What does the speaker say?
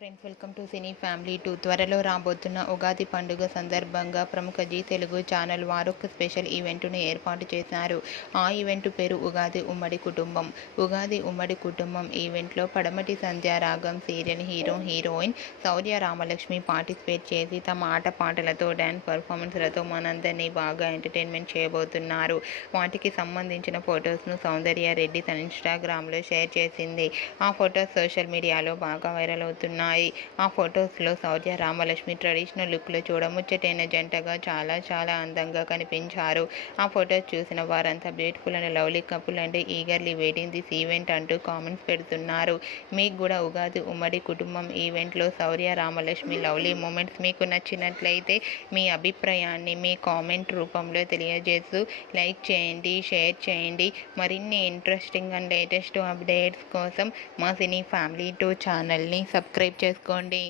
Friends, welcome to cine family 2. త్వరలో రాబోతున్న ఉగాది పండుగ సందర్భంగా ప్రముఖ జీ తెలుగు ఛానల్ వారు ఒక స్పెషల్ ఈవెంట్ను ఏర్పాటు చేశారు. ఆ ఈవెంట్ పేరు ఉగాది ఉమ్మడి కుటుంబం. ఉగాది ఉమ్మడి కుటుంబం ఈవెంట్లో పడమటి సంధ్యారాగం సీరియల్ హీరో హీరోయిన్ శౌర్య రామలక్ష్మి పార్టిసిపేట్ చేసి తమ ఆటపాటలతో డ్యాన్స్ పర్ఫార్మెన్స్లతో మనందరినీ బాగా ఎంటర్టైన్మెంట్ చేయబోతున్నారు. వాటికి సంబంధించిన ఫొటోస్ను సౌందర్య రెడ్డి తన ఇన్స్టాగ్రామ్లో షేర్ చేసింది. ఆ ఫొటోస్ సోషల్ మీడియాలో బాగా వైరల్ అవుతున్నాయి. ఆ ఫొటోస్లో శౌర్య రామలక్ష్మి ట్రెడిషనల్ లుక్లో చూడముచ్చటైన జంటగా చాలా అందంగా కనిపించారు. ఆ ఫొటోస్ చూసిన వారంతా beautiful and lovely couple and eagerly waiting this event అంటూ కామెంట్స్ పెడుతున్నారు. మీకు కూడా ఉగాది ఉమ్మడి కుటుంబం ఈవెంట్లో శౌర్య రామలక్ష్మి లవ్లీ మూమెంట్స్ మీకు నచ్చినట్లయితే మీ అభిప్రాయాన్ని మీ కామెంట్ రూపంలో తెలియజేస్తూ లైక్ చేయండి, షేర్ చేయండి. మరిన్ని ఇంట్రెస్టింగ్ అండ్ లేటెస్ట్ అప్డేట్స్ కోసం మా సినీ ఫ్యామిలీ 2 ఛానల్ని సబ్స్క్రైబ్ చేసుకోండి.